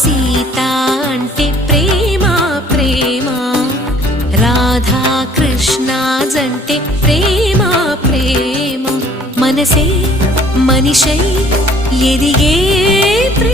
సీత అంటే ప్రేమ ప్రేమ, రాధా కృష్ణ జంటే ప్రేమ ప్రేమ, మనసే మనిషై ఎదిగే ప్రేమ.